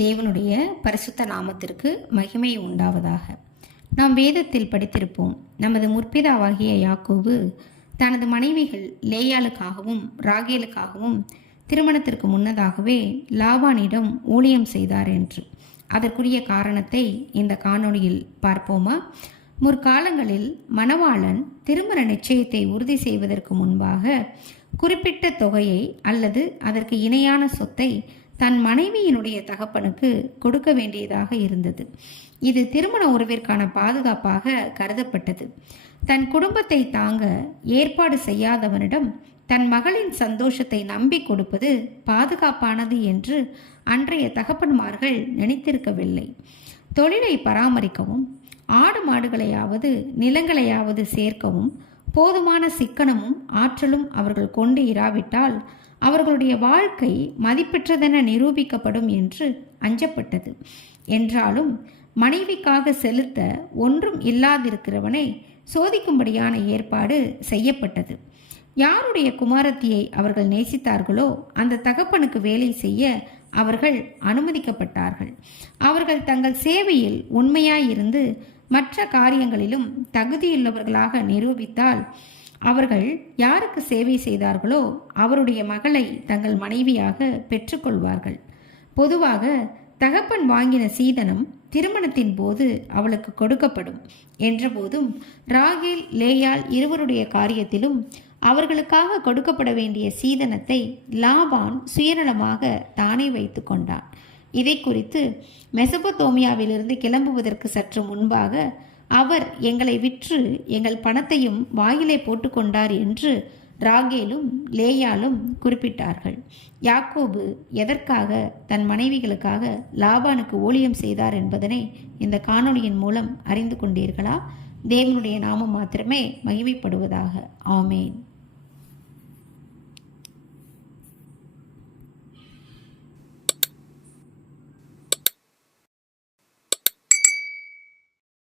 தேவனுடைய பரிசுத்த நாமத்திற்கு மகிமை உண்டாவதாக. நாம் வேதத்தில் படித்திருப்போம், நமது முற்பிதாவாகிய யாக்கோபு தனது மனைவிகள் லேயாளுக்காகவும் ராகேலுக்காகவும் திருமணத்திற்கு முன்னதாகவே லாபானிடம் ஊழியம் செய்தார் என்று. அதற்குரிய காரணத்தை இந்த காணொளியில் பார்ப்போமா? முற்காலங்களில் மணவாளன் திருமண நிச்சயத்தை உறுதி செய்வதற்கு முன்பாக குறிப்பிட்ட தொகையை அல்லது அதற்கு இணையான சொத்தை தன் மனைவியினுடைய தகப்பனுக்கு கொடுக்க வேண்டியதாக இருந்தது. இது திருமண உறவிற்கான பாதுகாப்பாக கருதப்பட்டது. தன் குடும்பத்தை தாங்க ஏற்பாடு செய்யாதவனிடம் தன் மகளின் சந்தோஷத்தை நம்பி கொடுப்பது பாதுகாப்பானது என்று அன்றைய தகப்பன்மார்கள் நினைத்திருக்கவில்லை. தொழிலை பராமரிக்கவும் ஆடு மாடுகளையாவது நிலங்களையாவது சேர்க்கவும் போதுமான சிக்கனமும் ஆற்றலும் அவர்கள் கொண்டு இராவிட்டால் அவர்களுடைய வாழ்க்கை மதிப்பெற்றதென நிரூபிக்கப்படும் என்று அஞ்சப்பட்டது. என்றாலும் மனைவிக்காக செலுத்த ஒன்றும் இல்லாதிருக்கிறவனை சோதிக்கும்படியான ஏற்பாடு செய்யப்பட்டது. யாருடைய குமாரத்தியை அவர்கள் நேசித்தார்களோ அந்த தகப்பனுக்கு வேலை செய்ய அவர்கள் அனுமதிக்கப்பட்டார்கள். அவர்கள் தங்கள் சேவையில் உண்மையாயிருந்து மற்ற காரியங்களிலும் தகுதியுள்ளவர்களாக நிரூபித்தால் அவர்கள் யாருக்கு சேவை செய்தார்களோ அவருடைய மகளை தங்கள் மனைவியாக பெற்றுக்கொள்வார்கள். பொதுவாக தகப்பன் வாங்கின சீதனம் திருமணத்தின் போது அவளுக்கு கொடுக்கப்படும் என்றபோதும் ராகேல் லேயாள் இருவருடைய காரியத்திலும் அவர்களுக்காக கொடுக்கப்பட வேண்டிய சீதனத்தை லாபான் சுயநலமாக தானே வைத்து கொண்டான். இதை குறித்து மெசபொத்தோமியாவிலிருந்து கிளம்புவதற்கு சற்று முன்பாக அவர் எங்களை விற்று எங்கள் பணத்தையும் வாயிலே போட்டுக்கொண்டார் என்று ராகேலும் லேயாலும் குறிப்பிட்டார்கள். யாக்கோபு எதற்காக தன் மனைவிகளுக்காக லாபானுக்கு ஊழியம் செய்தார் என்பதனை இந்த காணொளியின் மூலம் அறிந்து கொண்டீர்களா? தேவனுடைய நாமம் மாத்திரமே மகிமைப்படுவதாக. ஆமேன்.